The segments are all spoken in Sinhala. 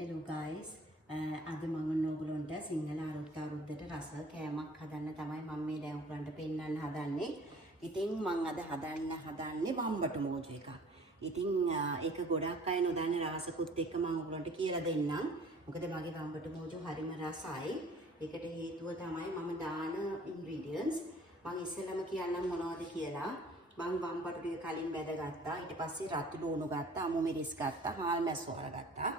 Hello guys. අද මම ඔයගොල්ලන්ට සිංහල අලුත් අවුරුද්දට රස කෑමක් හදන්න තමයි මම මේ දැන් ඔයගොල්ලන්ට පෙන්නන්න හදන්නේ. ඉතින් මම අද හදන්නේ වම්බටු මෝජු එකක්. ඉතින් ඒක ගොඩක් අය නොදන්න රසකුත් එක්ක මම ඔයගොල්ලන්ට කියලා දෙන්නම්. මොකද මගේ වම්බටු මෝජු හරිම රසයි. ඒකට හේතුව තමයි මම දාන ingredients. මම ඉස්සෙල්ලාම කියන්නම් මොනවද කියලා. මම වම්බටු ටික කලින් බැදගත්තා. ඊට පස්සේ රතු ලුණු ගත්තා, අමු මිරිස් ගත්තා, හාල් මැස්සු අරගත්තා.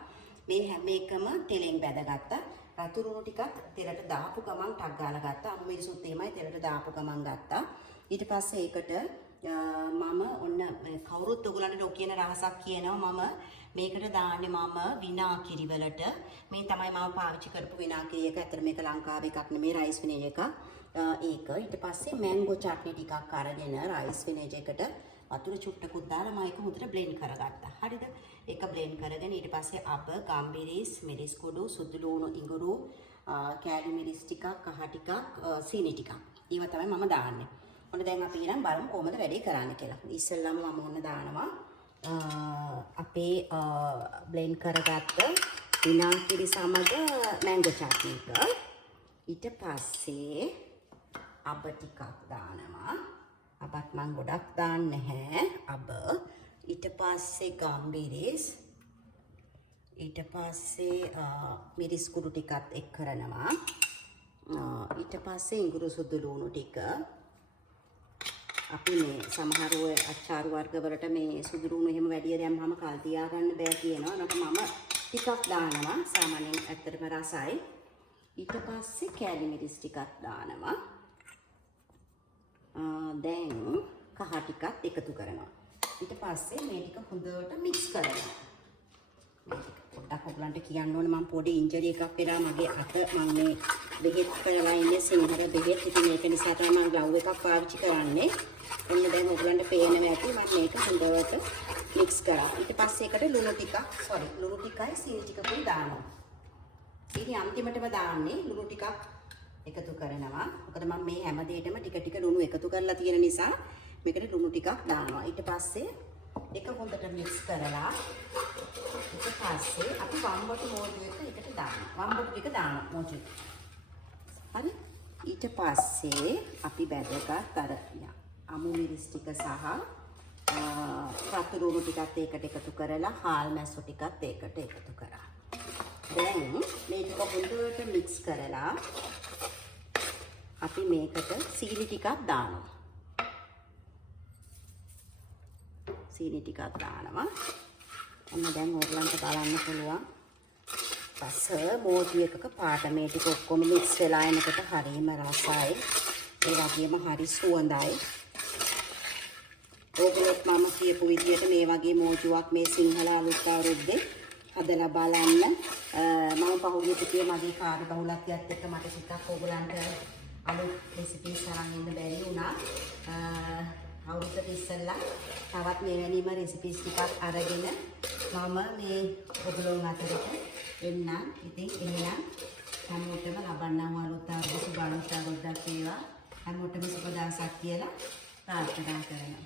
මේ හැම එකම තෙලෙන් බැදගත්තා. රතු ලුණු ටිකත් තෙලට දාපු ගමන් ටක් ගාලා ගත්තා. අමු මිරිසුත් එහෙමයි තෙලට දාපු ගමන් ගත්තා. ඊට පස්සේ ඒකට මම ඔන්න කවුරුත් ඔයගලන්ට නොකියන රහසක් කියනවා. මම මේකට දාන්නේ මම විනාකිරි වලට. මේ තමයි මම පාවිච්චි කරපු විනාකිරි එක. ඇත්තට මේක ලංකාවේ එකක් නෙමෙයි, රයිස් විනේජ් එකක්. ඒක ඊට පස්සේ මැංගෝ චට්නි ටිකක් අරගෙන රයිස් විනේජ් එකට වතුර චුට්ටකුත් දාලා මම ඒක හොඳට බ්ලෙන්ඩ් කරගත්තා. හරිද? ඒක බ්ලෙන්ඩ් කරගෙන ඊට පස්සේ අප, ගම්බිරිස්, මිරිස් කුඩු, සුදු ලුණු, ඉඟුරු, කෑලි මිරිස් ටිකක්, කහ ටිකක්, සීනි ටිකක්. ඒව තමයි මම දාන්නේ. ඔන්න දැන් අපි ඊළඟ බලමු කොහොමද වැඩේ කරන්න කියලා. ඉස්සෙල්ලාම මම ඔන්න දානවා අපේ බ්ලෙන්ඩ් කරගත්ත විනාකිරි සමග මැංගෝ චට්නි එක. ඊට පස්සේ අබ ටිකක් දානවා. අපත් මම ගොඩක් දාන්නේ නැහැ අබ. ඊට පස්සේ ගම්බිරිස්. ඊට පස්සේ මිරිස් කුඩු ටිකත් එක් කරනවා. ඊට පස්සේ ඉඟුරු සුදු ලුණු ටික. අපි මේ සමහර ඔය අච්චාරු වර්ග වලට මේ සුදු ලුණු එහෙම වැඩි දැම්මම කල් තියා ගන්න බෑ කියනවා. නමුත් මම ටිකක් දානවා. සාමාන්‍යයෙන් ඇත්තටම රසයි. ඊට පස්සේ කෑලි මිරිස් ටිකක් දානවා. දැන් කහ ටිකත් එකතු කරනවා. ඊට පස්සේ මේ ටික හොඳට මික්ස් කරනවා. මේ ටික පොඩ්ඩක් ඔයගලන්ට කියන්න ඕනේ මම පොඩි ඉන්ජරි එකක් වෙලා මගේ අත මම මේ බෙහෙත් කරලා ඉන්නේ සිංහල බෙහෙත්. ඉතින් ඒක නිසා තමයි මම ග්ලව් එකක් පාවිච්චි කරන්නේ. එන්න දැන් ඔයගලන්ට පේනවා ඇති මම මේක හොඳට මික්ස් කරා. ඊට පස්සේ ඒකට ලුණු ටිකයි සීනි ටිකකුයි දානවා. ඉතින් අන්තිමටම දාන්නේ ලුණු ටිකක් එකතු කරනවා. මොකද මම මේ හැම දෙයකම ටික ටික ලුණු එකතු කරලා තියෙන නිසා මේකට ලුණු ටිකක් දානවා. ඊට පස්සේ ඒක හොඳට මික්ස් කරලා ඊට පස්සේ අපි වම්බටු මෝජු එක එකට දානවා. වම්බටු ටික දානවා මෝජු. හරි? ඊට පස්සේ අපි බැදගත් අර අමු මිරිස් ටික සහ රතු ලුණු ටිකත් ඒකට එකතු කරලා හාල් මැස්සු ටිකත් ඒකට එකතු කරා. දැන් මේක හොඳට මික්ස් කරලා අපි මේකට සීනි ටිකක් දානවා. සීනි ටිකක් දානවා. ඔන්න දැන් ඕගලන්ට බලන්න පුළුවන්. පස්ස මෝටි එකක පාට මේ ටික ඔක්කොම මික්ස් වෙලා එනකොට හරිම රසයි. ඒ වගේම හරි සුවඳයි. ඕගොල්ලොත් මම කියපු විදිහට මේ වගේ මෝජුවක් මේ සිංහල අලුත් අවුරුද්දේ හදලා බලන්න. මම පහුගිය ටිකේ මගේ කාර්ය බහුලත්වයත් එක්ක මට ටිකක් ඕගලන්ට අලුත් රෙසිපීස් අරන් ඉන්න බැරි වුණා. අවුරුද්දට ඉස්සෙල්ලා තවත් මෙවැනිම රෙසිපීස් ටිකක් අරගෙන මම මේ ඔයගොල්ලෝ අතරට එන්නම්. ඉතින් එහෙනම් හැමෝටම ලබන්නම් අලුත් අවුරුද්ද සුබ අලුත් අවුරුද්දක් වේවා. හැමෝටම සුබ දවසක් කියලා ප්‍රාර්ථනා කරනවා.